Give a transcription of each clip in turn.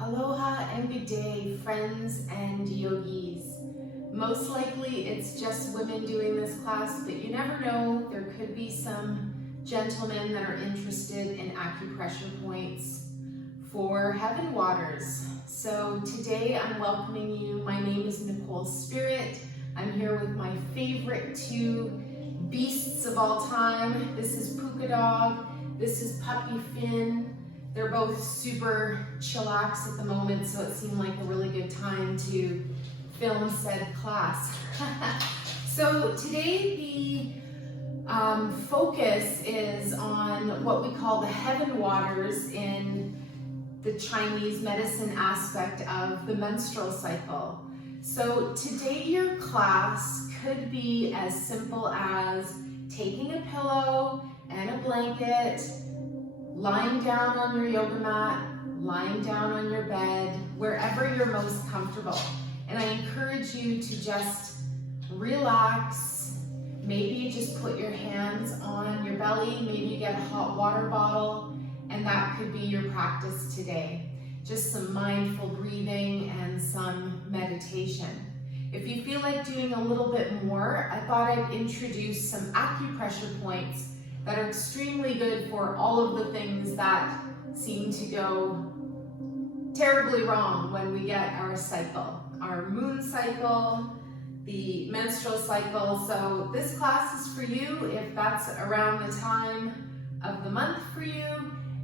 Aloha and good day, friends and yogis. Most likely it's just women doing this class, but you never know, there could be some gentlemen that are interested in acupressure points for heaven waters. So today I'm welcoming you. My name is Nicole Spirit. I'm here with my favorite two beasts of all time. This is Puka Dog, this is Puppy Finn. They're both super chillax at the moment, so it seemed like a really good time to film said class. So today the focus is on what we call the heaven waters in the Chinese medicine aspect of the menstrual cycle. So today your class could be as simple as taking a pillow and a blanket, lying down on your yoga mat, lying down on your bed, wherever you're most comfortable. And I encourage you to just relax. Maybe you just put your hands on your belly, maybe you get a hot water bottle, and that could be your practice today. Just some mindful breathing and some meditation. If you feel like doing a little bit more, I thought I'd introduce some acupressure points that are extremely good for all of the things that seem to go terribly wrong when we get our cycle, our moon cycle, the menstrual cycle. So this class is for you if that's around the time of the month for you,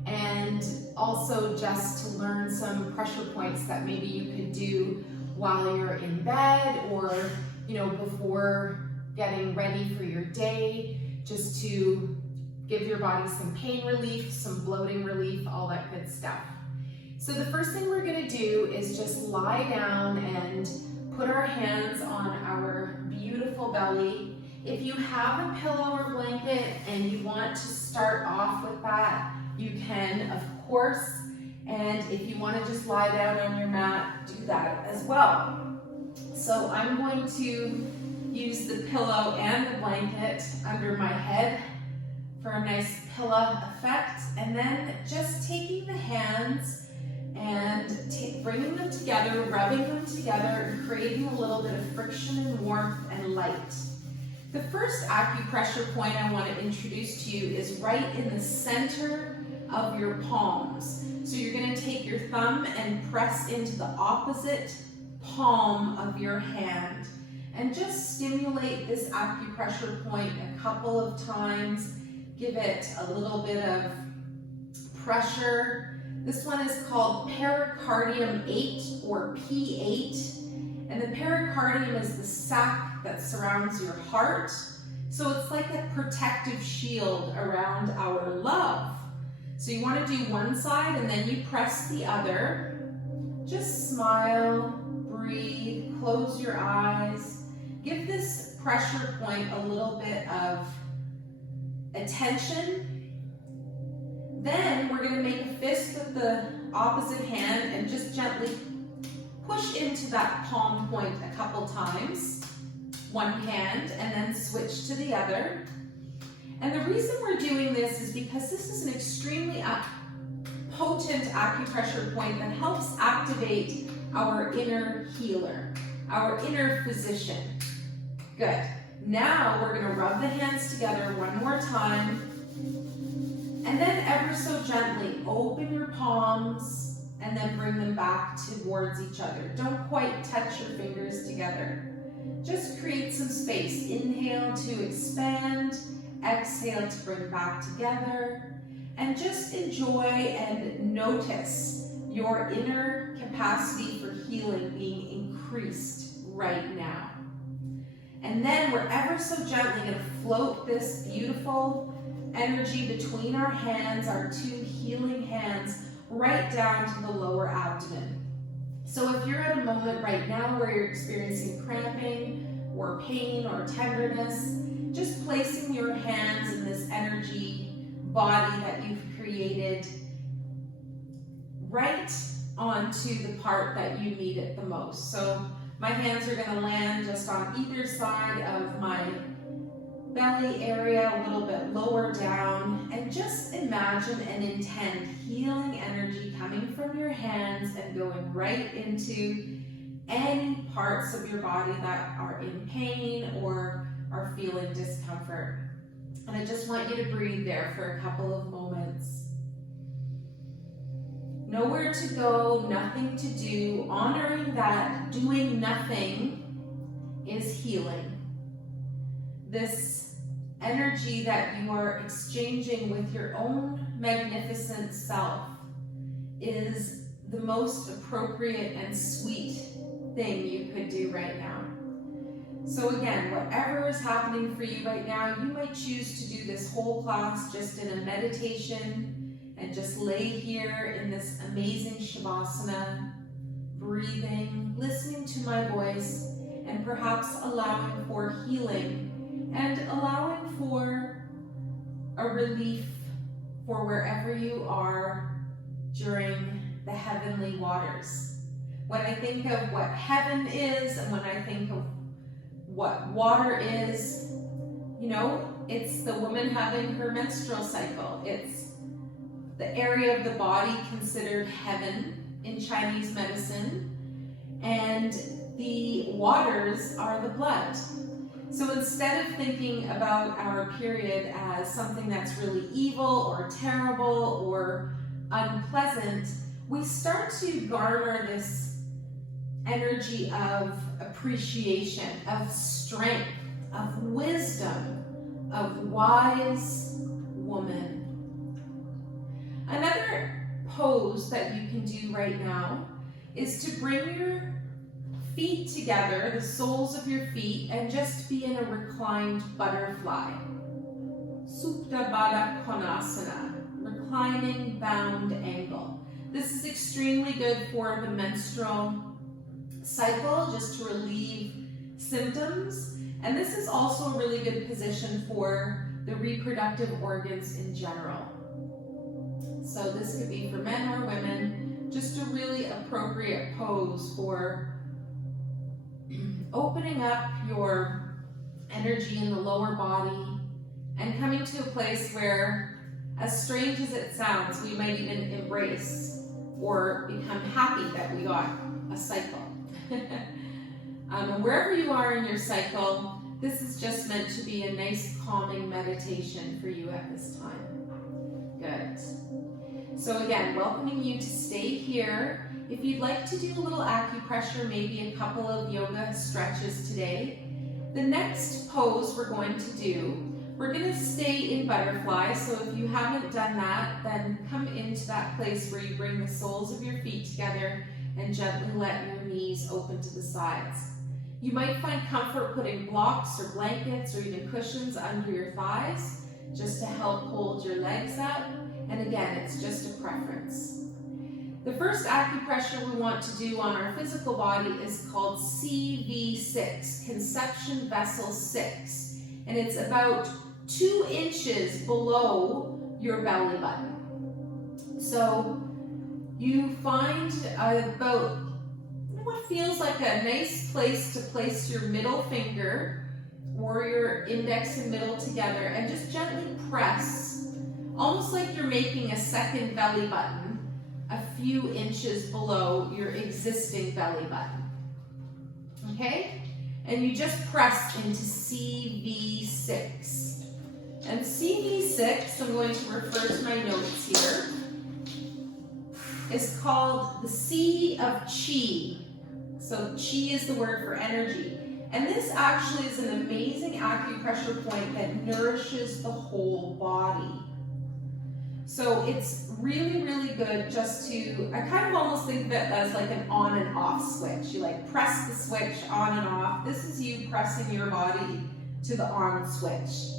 and also just to learn some pressure points that maybe you could do while you're in bed or, before getting ready for your day, just to give your body some pain relief, some bloating relief, all that good stuff. So the first thing we're gonna do is just lie down and put our hands on our beautiful belly. If you have a pillow or blanket and you want to start off with that, you can, of course. And if you wanna just lie down on your mat, do that as well. So I'm going to use the pillow and the blanket under my head for a nice pillow effect, and then just taking the hands and bringing them together, rubbing them together, and creating a little bit of friction and warmth and light. The first acupressure point I want to introduce to you is right in the center of your palms. So you're going to take your thumb and press into the opposite palm of your hand and just stimulate this acupressure point a couple of times. Give it a little bit of pressure. This one is called pericardium 8 or P8. And the pericardium is the sac that surrounds your heart. So it's like a protective shield around our love. So you want to do one side and then you press the other. Just smile, breathe, close your eyes. Give this pressure point a little bit of attention. Then we're going to make a fist with the opposite hand and just gently push into that palm point a couple times. One hand, and then switch to the other. And the reason we're doing this is because this is an extremely potent acupressure point that helps activate our inner healer, our inner physician. Good. Now we're going to rub the hands together one more time, and then ever so gently open your palms and then bring them back towards each other. Don't quite touch your fingers together. Just create some space. Inhale to expand, exhale to bring back together, and just enjoy and notice your inner capacity for healing being increased right now. And then we're ever so gently going to float this beautiful energy between our hands, our two healing hands, right down to the lower abdomen. So if you're at a moment right now where you're experiencing cramping or pain or tenderness, just placing your hands in this energy body that you've created right onto the part that you need it the most. So my hands are going to land just on either side of my belly area, a little bit lower down, and just imagine and intend healing energy coming coming from your hands and going right into any parts of your body that are in pain or are feeling discomfort. And I just want you to breathe there for a couple of moments. Nowhere to go, nothing to do, honoring that doing nothing is healing. This energy that you are exchanging with your own magnificent self is the most appropriate and sweet thing you could do right now. So again, whatever is happening for you right now, you might choose to do this whole class just in a meditation and just lay here in this amazing Shavasana, breathing, listening to my voice, and perhaps allowing for healing and allowing for a relief for wherever you are during the heavenly waters. When I think of what heaven is and when I think of what water is, you know, it's the woman having her menstrual cycle. It's the area of the body considered heaven in Chinese medicine, and the waters are the blood. So instead of thinking about our period as something that's really evil or terrible or unpleasant, we start to garner this energy of appreciation, of strength, of wisdom, of wise woman. Another pose that you can do right now is to bring your feet together, the soles of your feet, and just be in a reclined butterfly. Supta Baddha Konasana, reclining bound angle. This is extremely good for the menstrual cycle, just to relieve symptoms. And this is also a really good position for the reproductive organs in general. So this could be for men or women, just a really appropriate pose for opening up your energy in the lower body and coming to a place where, as strange as it sounds, we might even embrace or become happy that we got a cycle. And wherever you are in your cycle, this is just meant to be a nice calming meditation for you at this time. Good. So again, welcoming you to stay here. If you'd like to do a little acupressure, maybe a couple of yoga stretches today, the next pose we're going to do, we're going to stay in butterfly. So if you haven't done that, then come into that place where you bring the soles of your feet together and gently let your knees open to the sides. You might find comfort putting blocks or blankets or even cushions under your thighs just to help hold your legs up. And again, it's just a preference. The first acupressure we want to do on our physical body is called CV6, Conception Vessel 6. And it's about 2 inches below your belly button. So you find about what feels like a nice place to place your middle finger or your index and middle together and just gently press, almost like you're making a second belly button, a few inches below your existing belly button. Okay? And you just press into CV6. And CV6, I'm going to refer to my notes here, is called the C of Chi. So Chi is the word for energy. And this actually is an amazing acupressure point that nourishes the whole body. So it's really, really good just to, I kind of almost think of it as like an on and off switch. You like press the switch on and off. This is you pressing your body to the on switch.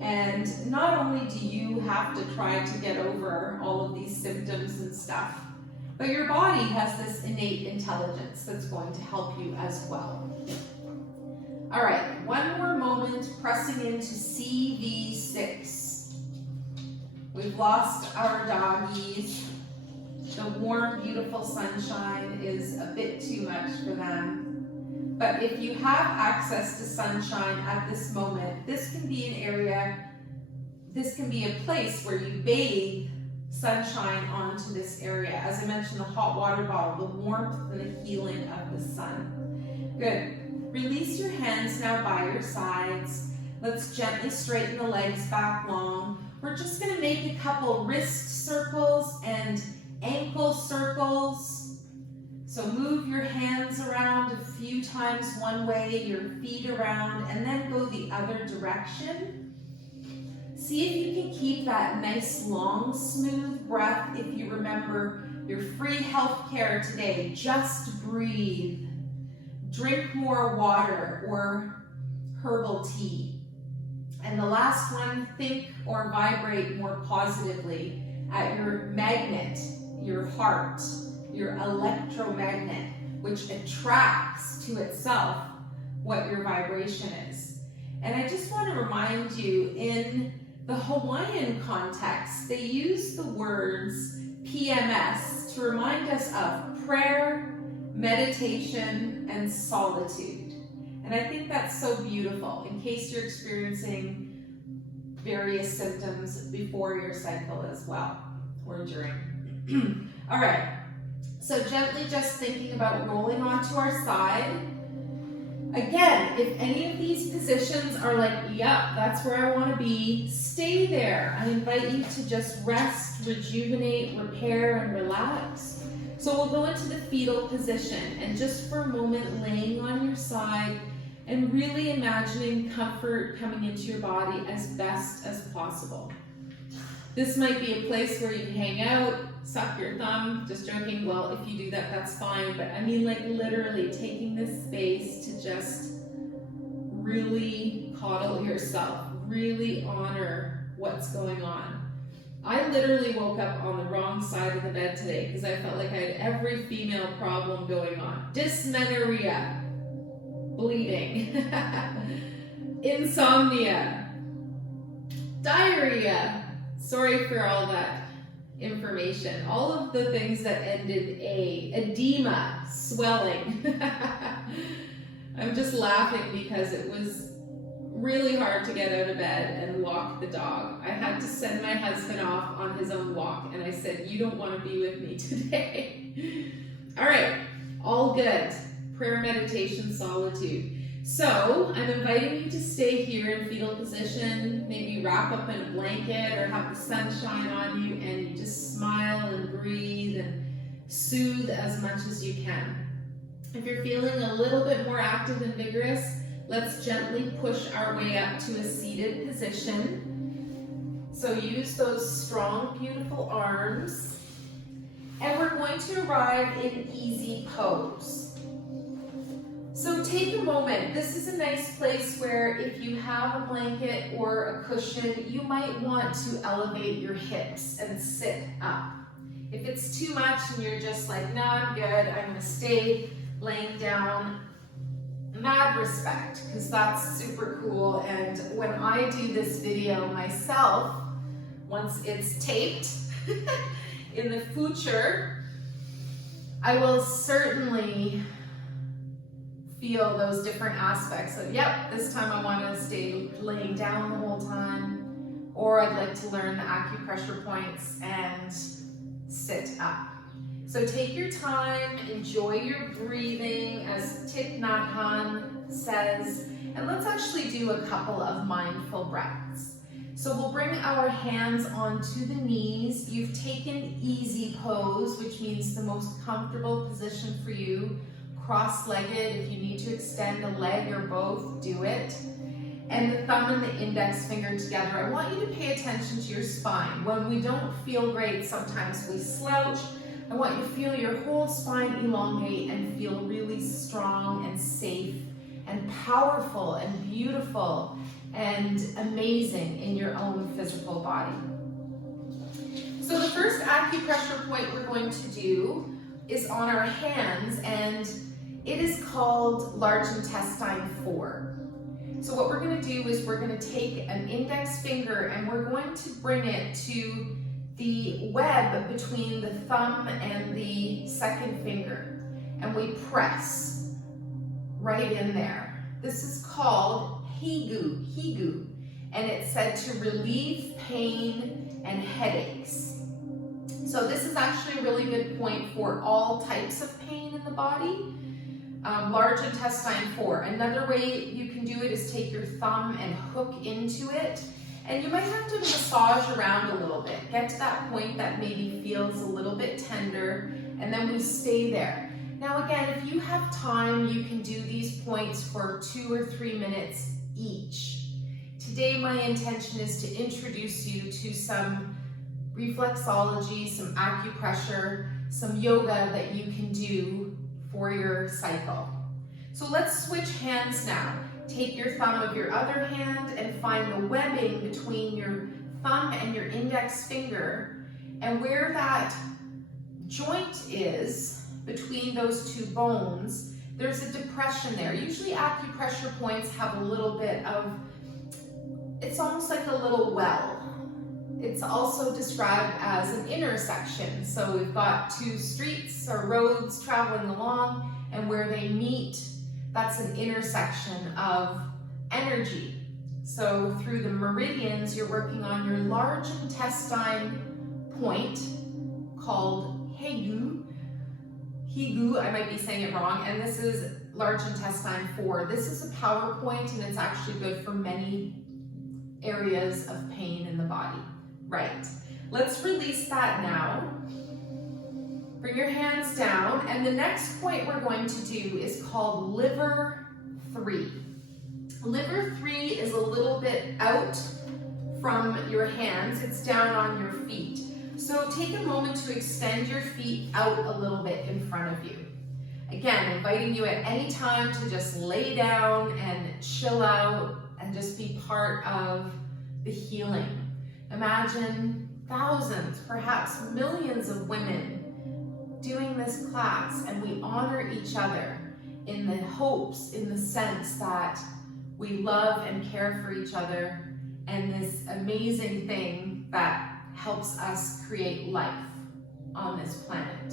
And not only do you have to try to get over all of these symptoms and stuff, but your body has this innate intelligence that's going to help you as well. All right, one more moment pressing into CV6. We've lost our doggies. The warm, beautiful sunshine is a bit too much for them. But if you have access to sunshine at this moment, this can be an area, this can be a place where you bathe sunshine onto this area. As I mentioned, the hot water bottle, the warmth and the healing of the sun. Good. Release your hands now by your sides. Let's gently straighten the legs back long. We're just going to make a couple wrist circles and ankle circles. So move your hands around a few times one way, your feet around, and then go the other direction. See if you can keep that nice, long, smooth breath. If you remember your free healthcare today, just breathe. Drink more water or herbal tea. And the last one, think or vibrate more positively at your magnet, your heart, your electromagnet, which attracts to itself what your vibration is. And I just want to remind you, in the Hawaiian context, they use the words PMS to remind us of prayer, meditation, and solitude. And I think that's so beautiful in case you're experiencing various symptoms before your cycle as well, or during. All right, so gently just thinking about rolling onto our side. Again, if any of these positions are like, yep, that's where I want to be, stay there. I invite you to just rest, rejuvenate, repair, and relax. So we'll go into the fetal position, and just for a moment laying on your side and really imagining comfort coming into your body as best as possible. This might be a place where you hang out, suck your thumb, just joking. Well, if you do that, that's fine. But I mean, like literally taking this space to just really coddle yourself, really honor what's going on. I literally woke up on the wrong side of the bed today because I felt like I had every female problem going on. Dysmenorrhea, bleeding, insomnia, diarrhea. Sorry for all that information. All of the things that ended A, edema, swelling. I'm just laughing because it was really hard to get out of bed and walk the dog. I had to send my husband off on his own walk, and I said, you don't want to be with me today. All right, all good. Prayer, meditation, solitude. So I'm inviting you to stay here in fetal position, maybe wrap up in a blanket or have the sunshine on you, and you just smile and breathe and soothe as much as you can. If you're feeling a little bit more active and vigorous, let's gently push our way up to a seated position. So use those strong, beautiful arms. And we're going to arrive in easy pose. So take a moment. This is a nice place where if you have a blanket or a cushion, you might want to elevate your hips and sit up. If it's too much and you're just like, no, I'm good, I'm gonna stay laying down, mad respect, because that's super cool. And when I do this video myself, once it's taped in the future, I will certainly feel those different aspects of, yep, this time I want to stay laying down the whole time, or I'd like to learn the acupressure points and sit up. So take your time, enjoy your breathing, as Thich Nhat Hanh says, and let's actually do a couple of mindful breaths. So we'll bring our hands onto the knees. You've taken easy pose, which means the most comfortable position for you. Cross-legged, if you need to extend a leg or both, do it. And the thumb and the index finger together. I want you to pay attention to your spine. When we don't feel great, sometimes we slouch. I want you to feel your whole spine elongate and feel really strong and safe and powerful and beautiful and amazing in your own physical body. So the first acupressure point we're going to do is on our hands, and it is called large intestine 4. So what we're going to do is we're going to take an index finger and we're going to bring it to the web between the thumb and the second finger, and we press right in there. This is called higu, and it's said to relieve pain and headaches. So this is actually a really good point for all types of pain in the body. Large intestine 4. Another way you can do it is take your thumb and hook into it. And you might have to massage around a little bit. Get to that point that maybe feels a little bit tender, and then we stay there. Now again, if you have time, you can do these points for 2 or 3 minutes each. Today, my intention is to introduce you to some reflexology, some acupressure, some yoga that you can do for your cycle. So let's switch hands now. Take your thumb of your other hand and find the webbing between your thumb and your index finger, and where that joint is between those two bones, there's a depression there. Usually acupressure points have a little bit of, it's almost like a little well. It's also described as an intersection. So we've got two streets or roads traveling along, and where they meet, that's an intersection of energy. So through the meridians, you're working on your large intestine point called Higu. Higu, I might be saying it wrong, and this is large intestine 4. This is a power point, and it's actually good for many areas of pain in the body. Right, let's release that now. Bring your hands down, and the next point we're going to do is called liver 3. Liver 3 is a little bit out from your hands. It's down on your feet. So take a moment to extend your feet out a little bit in front of you. Again, inviting you at any time to just lay down and chill out and just be part of the healing. Imagine thousands, perhaps millions of women doing this class, and we honor each other in the hopes, in the sense that we love and care for each other, and this amazing thing that helps us create life on this planet.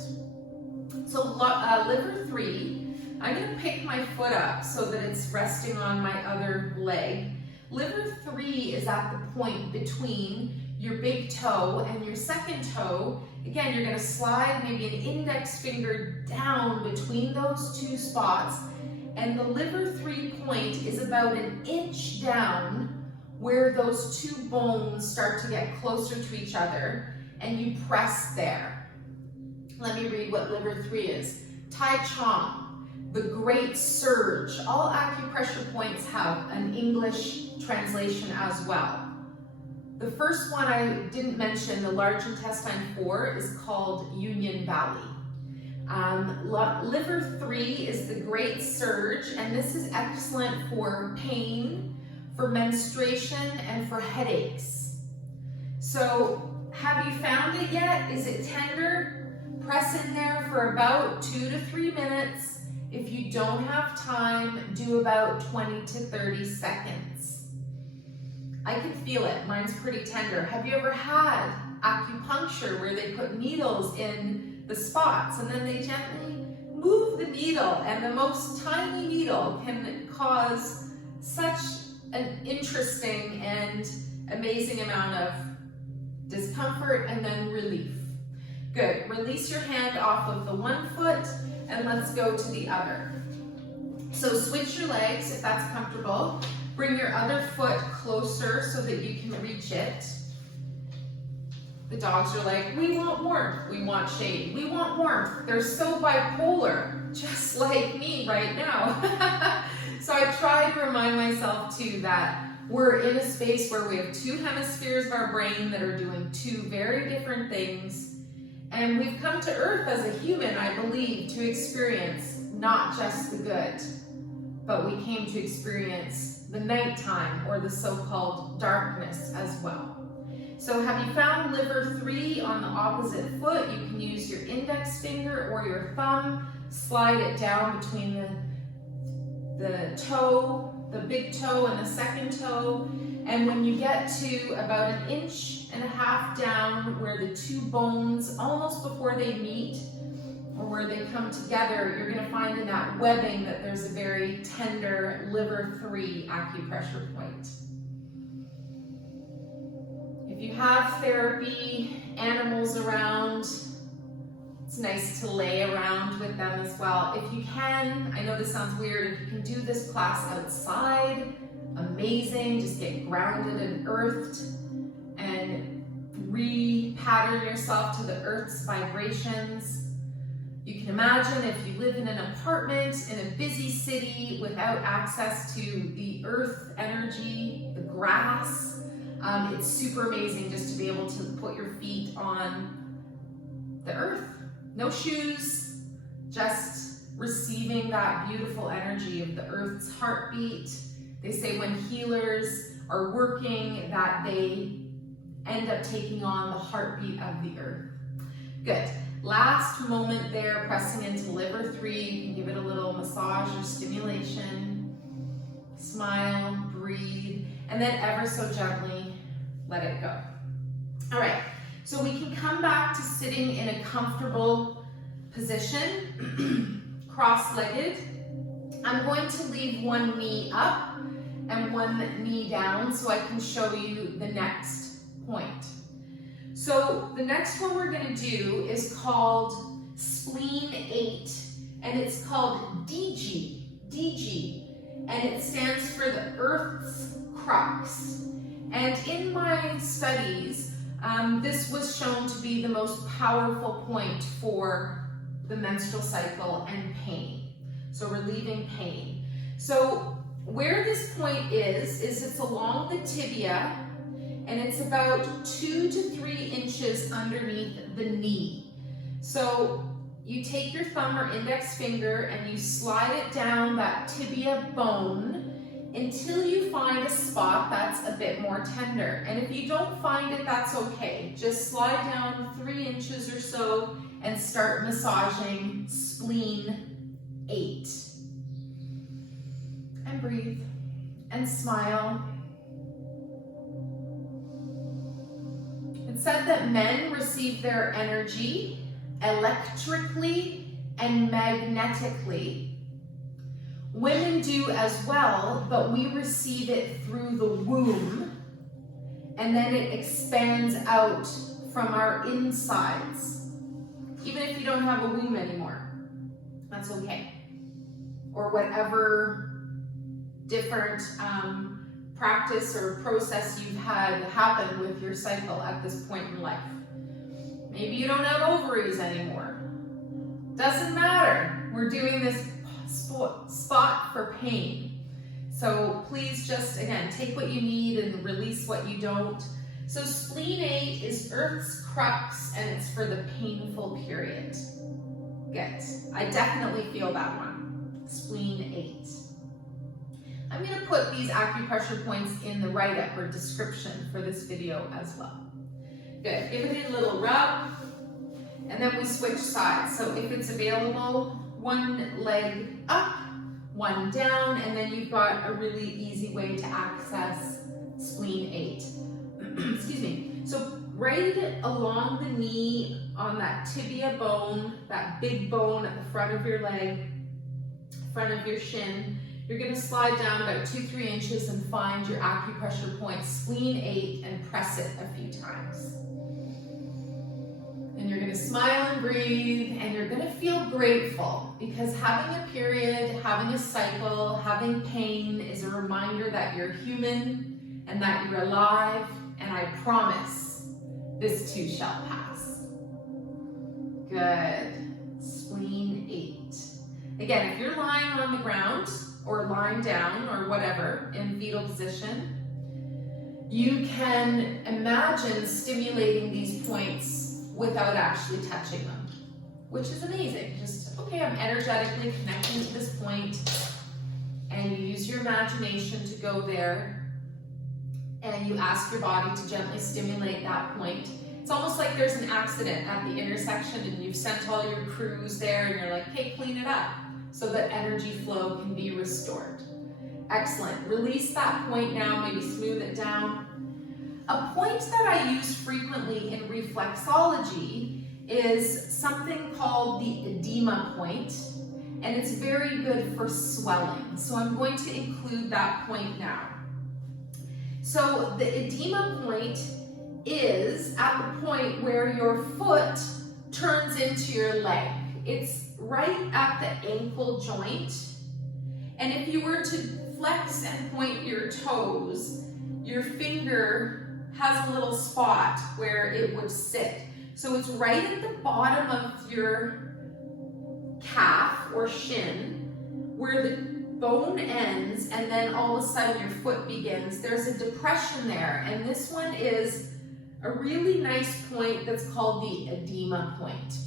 So liver 3, I'm going to pick my foot up so that it's resting on my other leg. Liver 3 is at the point between your big toe and your second toe. Again, you're going to slide maybe an index finger down between those two spots, and the liver 3 point is about an inch down where those two bones start to get closer to each other, and you press there. Let me read what liver 3 is. Tai Chong, the great surge. All acupressure points have an English translation as well. The first one I didn't mention, the large intestine 4, is called Union Valley. Liver 3 is the great surge, and this is excellent for pain, for menstruation, and for headaches. So have you found it yet? Is it tender? Press in there for about 2 to 3 minutes. If you don't have time, do about 20 to 30 seconds. I can feel it. Mine's pretty tender. Have you ever had acupuncture where they put needles in the spots and then they gently move the needle, and the most tiny needle can cause such an interesting and amazing amount of discomfort and then relief. Good. Release your hand off of the one foot and let's go to the other. So switch your legs if that's comfortable. Bring your other foot closer so that you can reach it. The dogs are like, we want warmth, we want shade, we want warmth. They're so bipolar, just like me right now. So I try to remind myself too that we're in a space where we have two hemispheres of our brain that are doing two very different things. And we've come to Earth as a human, I believe, to experience not just the good, but we came to experience the nighttime, or the so-called darkness as well. So have you found liver 3 on the opposite foot? You can use your index finger or your thumb, slide it down between the toe, the big toe and the second toe. And when you get to about 1.5 inches down where the two bones, almost before they meet, or where they come together, you're going to find in that webbing that there's a very tender liver 3 acupressure point. If you have therapy animals around, it's nice to lay around with them as well. If you can, I know this sounds weird, if you can do this class outside, amazing. Just get grounded and earthed and re-pattern yourself to the earth's vibrations. You can imagine if you live in an apartment in a busy city without access to the earth energy, the grass, it's super amazing just to be able to put your feet on the earth. No shoes, just receiving that beautiful energy of the earth's heartbeat. They say when healers are working that they end up taking on the heartbeat of the earth. Good. Last moment there, pressing into liver 3. You can give it a little massage or stimulation. Smile, breathe, and then ever so gently let it go. All right, so we can come back to sitting in a comfortable position, cross-legged. I'm going to leave one knee up and one knee down so I can show you the next point. So the next one we're going to do is called Spleen 8, and it's called DG, and it stands for the Earth's crux. And in my studies, this was shown to be the most powerful point for the menstrual cycle and pain, so relieving pain. So where this point is it's along the tibia, and it's about 2 to 3 inches underneath the knee. So you take your thumb or index finger and you slide it down that tibia bone until you find a spot that's a bit more tender. And if you don't find it, that's okay. Just slide down 3 inches or so and start massaging spleen 8. And breathe and smile. It said that men receive their energy electrically and magnetically. Women do as well, but we receive it through the womb, and then it expands out from our insides. Even if you don't have a womb anymore, that's okay. Or whatever different practice or process you've had happen with your cycle at this point in life. Maybe you don't have ovaries anymore. Doesn't matter. We're doing this spot for pain. So please just, again, take what you need and release what you don't. So spleen 8 is Earth's crux, and it's for the painful period. Good. I definitely feel that one. Spleen 8. I'm going to put these acupressure points in the write-up or description for this video as well. Good. Give it a little rub, and then we switch sides. So if it's available, one leg up, one down, and then you've got a really easy way to access spleen 8. Excuse me. So right along the knee on that tibia bone, that big bone at the front of your leg, front of your shin, you're going to slide down about 2-3 inches and find your acupressure point, spleen 8, and press it a few times. And you're going to smile and breathe, and you're going to feel grateful, because having a period, having a cycle, having pain is a reminder that you're human and that you're alive, and I promise this too shall pass. Good. Spleen 8. Again, if you're lying on the ground or lying down or whatever in fetal position, you can imagine stimulating these points without actually touching them, which is amazing. Just, okay, I'm energetically connecting to this point, and you use your imagination to go there, and you ask your body to gently stimulate that point. It's almost like there's an accident at the intersection and you've sent all your crews there and you're like, hey, clean it up so that energy flow can be restored. Excellent. Release that point now, maybe smooth it down. A point that I use frequently in reflexology is something called the edema point, and it's very good for swelling. So I'm going to include that point now. So the edema point is at the point where your foot turns into your leg. It's right at the ankle joint. And if you were to flex and point your toes, your finger has a little spot where it would sit. So it's right at the bottom of your calf or shin where the bone ends, and then all of a sudden your foot begins. There's a depression there, and this one is a really nice point that's called the edema point.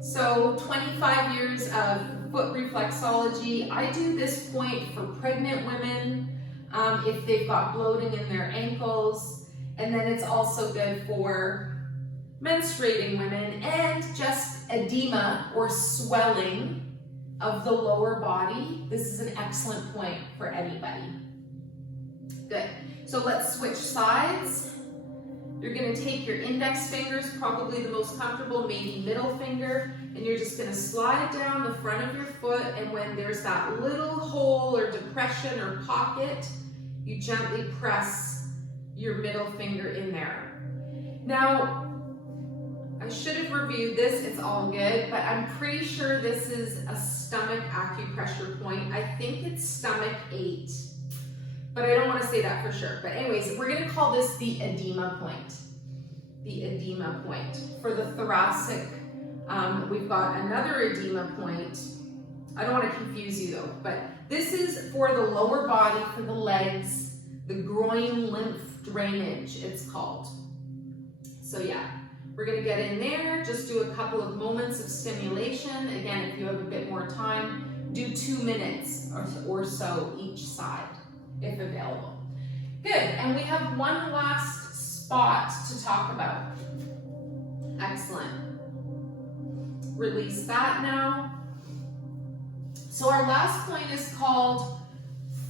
So 25 years of foot reflexology. I do this point for pregnant women, if they've got bloating in their ankles, and then it's also good for menstruating women and just edema or swelling of the lower body. This is an excellent point for anybody. Good. So let's switch sides. You're going to take your index fingers, probably the most comfortable, maybe middle finger, and you're just going to slide down the front of your foot, and when there's that little hole or depression or pocket, you gently press your middle finger in there. Now, I should have reviewed this, it's all good, but I'm pretty sure this is a stomach acupressure point. I think it's stomach 8, but I don't want to say that for sure. But anyways, we're going to call this the edema point. The edema point. For the thoracic, we've got another edema point. I don't want to confuse you though, but this is for the lower body, for the legs, the groin lymph drainage, it's called. So yeah. We're going to get in there, just do a couple of moments of stimulation. Again, if you have a bit more time, do 2 minutes or so each side, if available. Good, and we have one last spot to talk about. Excellent. Release that now. So our last point is called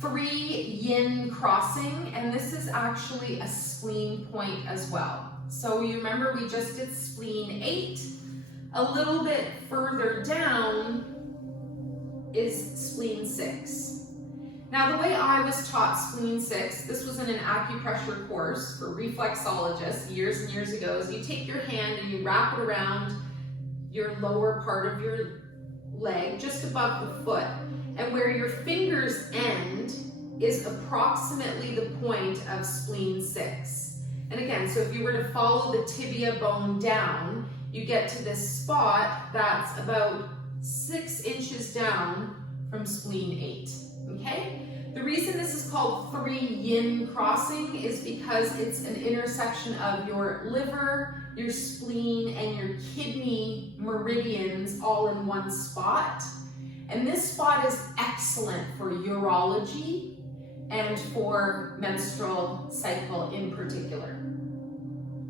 3 yin crossing, and this is actually a spleen point as well. So you remember we just did spleen 8. A little bit further down is spleen 6. Now the way I was taught spleen 6, this was in an acupressure course for reflexologists years and years ago, is you take your hand and you wrap it around your lower part of your leg, just above the foot, and where your fingers end is approximately the point of spleen 6. And again, so if you were to follow the tibia bone down, you get to this spot that's about 6 inches down from spleen 8, okay? The reason this is called 3 yin crossing is because it's an intersection of your liver, your spleen, and your kidney meridians all in one spot. And this spot is excellent for urology and for menstrual cycle in particular.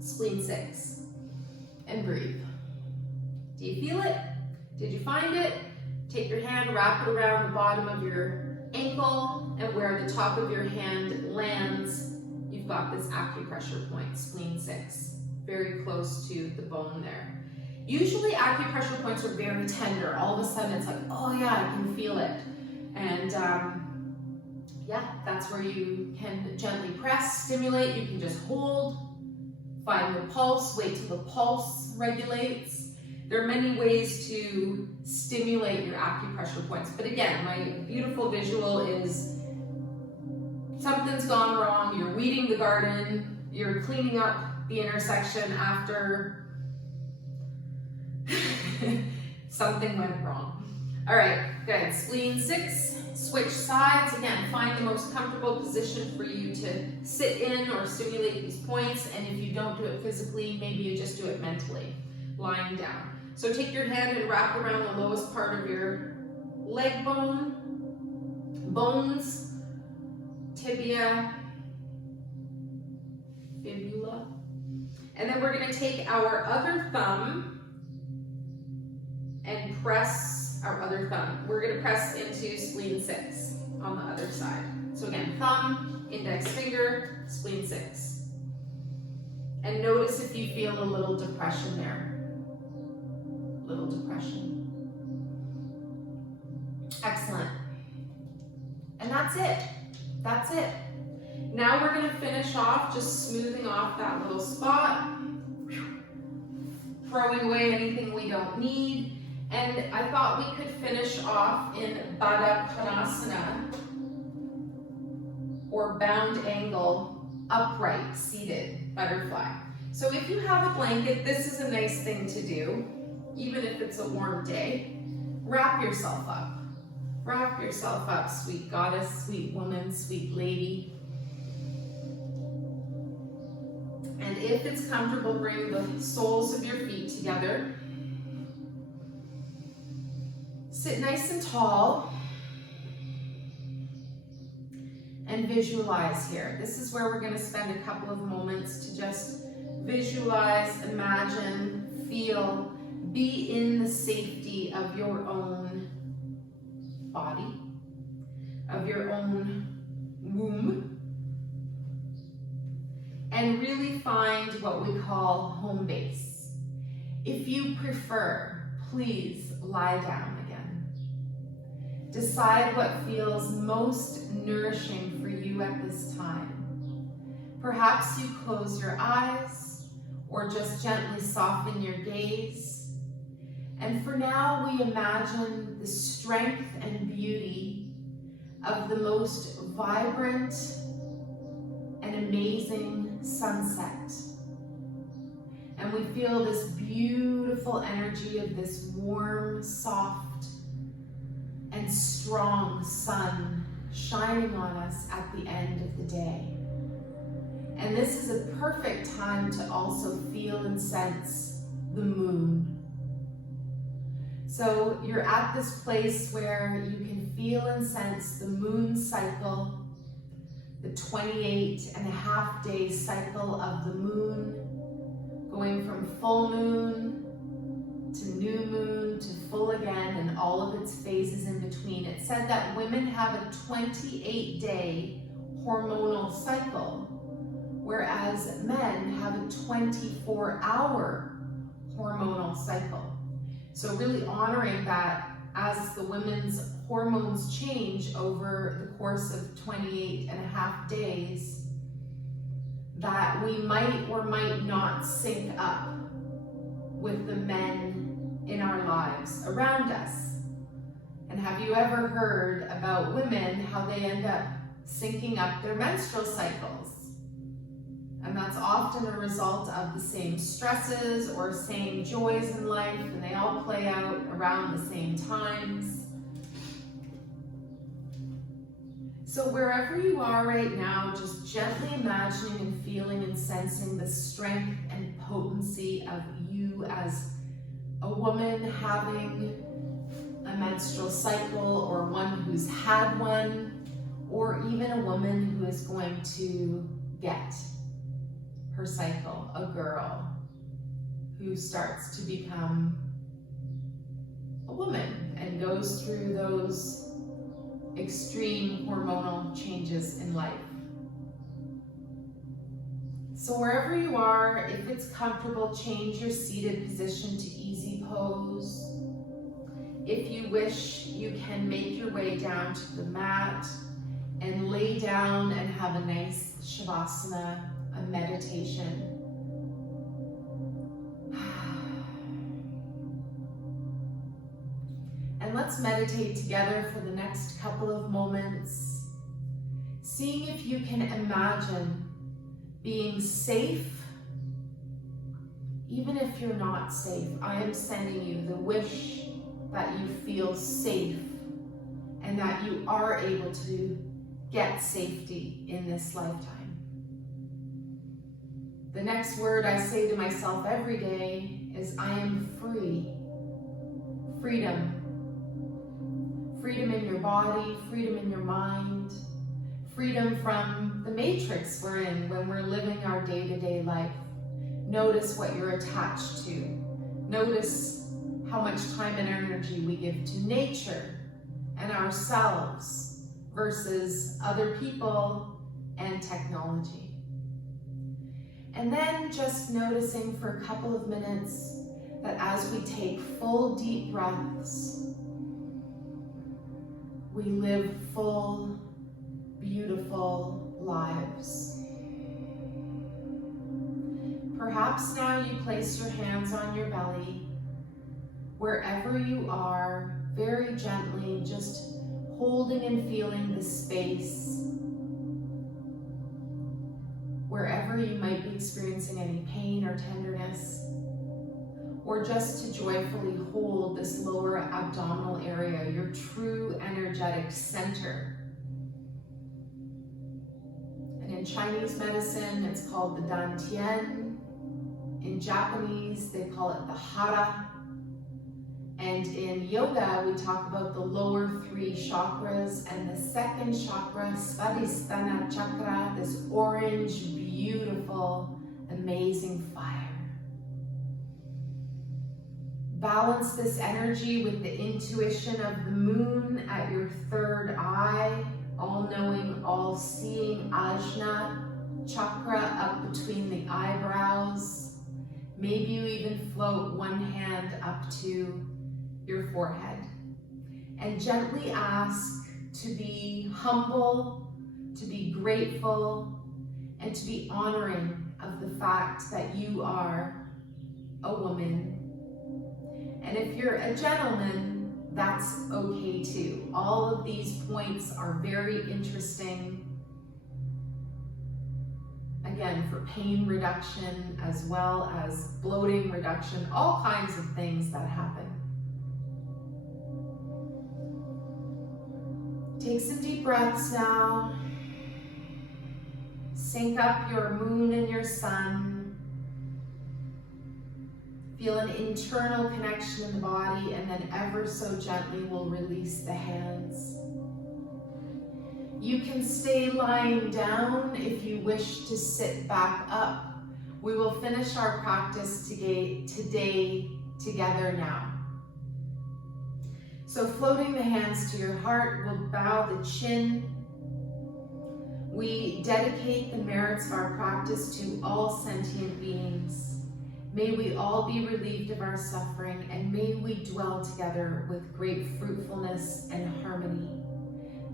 Spleen 6. And breathe. Do you feel it? Did you find it? Take your hand, wrap it around the bottom of your ankle, and where the top of your hand lands, you've got this acupressure point, spleen 6. Very close to the bone there. Usually acupressure points are very tender. All of a sudden it's like, oh yeah, I can feel it. And yeah, that's where you can gently press, stimulate. You can just hold, find the pulse, wait till the pulse regulates. There are many ways to stimulate your acupressure points. But again, my beautiful visual is something's gone wrong, you're weeding the garden, you're cleaning up the intersection after something went wrong. All right, good. Spleen 6, switch sides. Again, find the most comfortable position for you to sit in or stimulate these points. And if you don't do it physically, maybe you just do it mentally, lying down. So take your hand and wrap around the lowest part of your leg bones, tibia, fibula. And then we're going to take our other thumb and press our other thumb. We're going to press into spleen 6 on the other side. So again, thumb, index finger, spleen 6. And notice if you feel a little depression there. Little depression. Excellent. And that's it. That's it. Now we're going to finish off just smoothing off that little spot, throwing away anything we don't need. And I thought we could finish off in Baddha Konasana, or bound angle, upright, seated butterfly. So if you have a blanket, this is a nice thing to do, even if it's a warm day. Wrap yourself up. Wrap yourself up, sweet goddess, sweet woman, sweet lady. And if it's comfortable, bring the soles of your feet together. Sit nice and tall. And visualize here. This is where we're going to spend a couple of moments to just visualize, imagine, feel, be in the safety of your own body, of your own womb, and really find what we call home base. If you prefer, please lie down again. Decide what feels most nourishing for you at this time. Perhaps you close your eyes or just gently soften your gaze. And for now, we imagine the strength and beauty of the most vibrant and amazing sunset. And we feel this beautiful energy of this warm, soft, and strong sun shining on us at the end of the day. And this is a perfect time to also feel and sense the moon. So you're at this place where you can feel and sense the moon cycle, the 28.5-day cycle of the moon, going from full moon to new moon to full again, and all of its phases in between. It said that women have a 28-day hormonal cycle, whereas men have a 24-hour hormonal cycle. So really honoring that as the women's hormones change over the course of 28.5 days, that we might or might not sync up with the men in our lives around us. And have you ever heard about women, how they end up syncing up their menstrual cycles? And that's often a result of the same stresses or same joys in life, and they all play out around the same times. So wherever you are right now, just gently imagining and feeling and sensing the strength and potency of you as a woman having a menstrual cycle, or one who's had one, or even a woman who is going to get her cycle, a girl who starts to become a woman and goes through those extreme hormonal changes in life. So wherever you are, if it's comfortable, change your seated position to easy pose. If you wish, you can make your way down to the mat and lay down and have a nice shavasana, a meditation. And let's meditate together for the next couple of moments, seeing if you can imagine being safe. Even if you're not safe, I am sending you the wish that you feel safe and that you are able to get safety in this lifetime. The next word I say to myself every day is, I am free. Freedom. Freedom in your body, freedom in your mind, freedom from the matrix we're in when we're living our day-to-day life. Notice what you're attached to. Notice how much time and energy we give to nature and ourselves versus other people and technology. And then just noticing for a couple of minutes that as we take full deep breaths, we live full, beautiful lives. Perhaps now you place your hands on your belly, wherever you are, very gently, just holding and feeling the space. Wherever you might be experiencing any pain or tenderness, or just to joyfully hold this lower abdominal area, your true energetic center. And in Chinese medicine, it's called the dantian. In Japanese, they call it the hara. And in yoga, we talk about the lower 3 chakras, and the second chakra, Svadhisthana chakra, this orange, beautiful, amazing fire. Balance this energy with the intuition of the moon at your 3rd eye, all-knowing, all-seeing Ajna chakra up between the eyebrows. Maybe you even float one hand up to your forehead. And gently ask to be humble, to be grateful, and to be honoring of the fact that you are a woman. And if you're a gentleman, that's okay too. All of these points are very interesting. Again, for pain reduction as well as bloating reduction, all kinds of things that happen. Take some deep breaths now. Sync up your moon and your sun. Feel an internal connection in the body, and then ever so gently we'll release the hands. You can stay lying down if you wish to sit back up. We will finish our practice today together now. So floating the hands to your heart, we'll bow the chin. We dedicate the merits of our practice to all sentient beings. May we all be relieved of our suffering, and may we dwell together with great fruitfulness and harmony.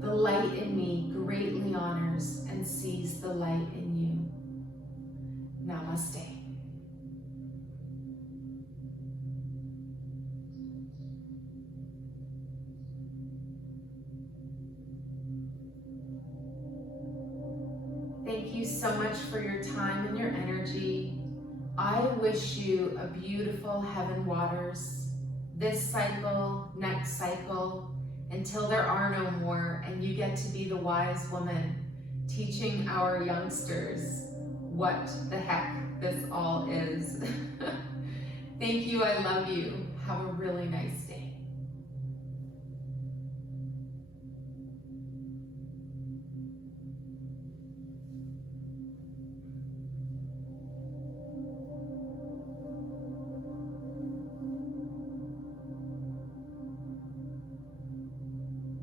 The light in me greatly honors and sees the light in you. Namaste. Thank you so much for your time and your energy. I wish you a beautiful heaven waters, this cycle, next cycle, until there are no more, and you get to be the wise woman teaching our youngsters what the heck this all is. Thank you, I love you. Have a really nice day.